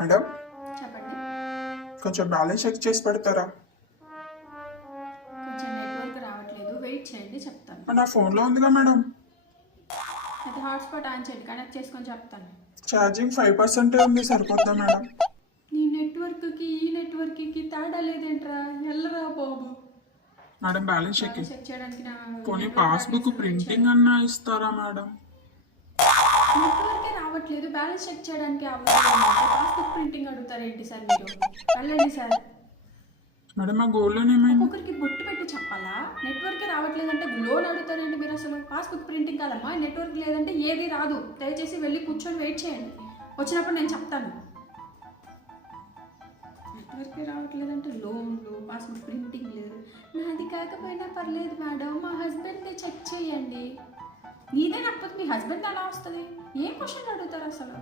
Madam చెప్పండి. కొంచెం balance check చేసి పెడతారా? కొంచెం నెట్వర్క్ రావట్లేదు, వెయిట్ చేయండి చెప్తాను. నా ఫోన్లో ఉందిగా మేడం. అయితే హాట్స్పాట్ ఆన్ చేయండి, కనెక్ట్ చేసుకొని చెప్తాను. ఛార్జింగ్ 5% ఉంది, సరిపోతుందా మేడం? నీ నెట్వర్క్కి ఈ నెట్వర్క్కి తేడా లేదేంట్రా, ఎల్లరా బాబు. మేడం బ్యాలెన్స్ చెక్ చెక్ చేయడానికి నా పోనీ network పాస్బుక్ address ప్రింటింగ్ అన్నా ఇస్తారా మేడం? నెట్వర్కే రావట్లేదు, బ్యాలెన్స్ చెక్ చేయడానికి అవ్వదు. పాస్బుక్ ప్రింటింగ్ అడుగుతారేంటి సార్ మీరు? వెళ్ళండి సార్. మేడం మా గోల్డ్ ఏమైంది? ఒక్కొక్కరికి బొట్టు పెట్టి చెప్పాలా? నెట్వర్కే రావట్లేదంటే లోన్ అడుగుతారేంటి మీరు? అసలు పాస్బుక్ ప్రింటింగ్ కాదమ్మా, నెట్వర్క్ లేదంటే ఏది రాదు. దయచేసి వెళ్ళి కూర్చొని వెయిట్ చేయండి, వచ్చినప్పుడు నేను చెప్తాను. నెట్వర్కే రావట్లేదంటే లోన్లు, పాస్బుక్ ప్రింటింగ్ లేదు. నాది కాకపోయినా పర్లేదు మేడం, మా హస్బెండ్ని చెక్ చేయండి. నీదే నప్పదు, మీ హస్బెండ్ ఎలా వస్తుంది? ఏం క్వశ్చన్ అడుగుతారు అసలు?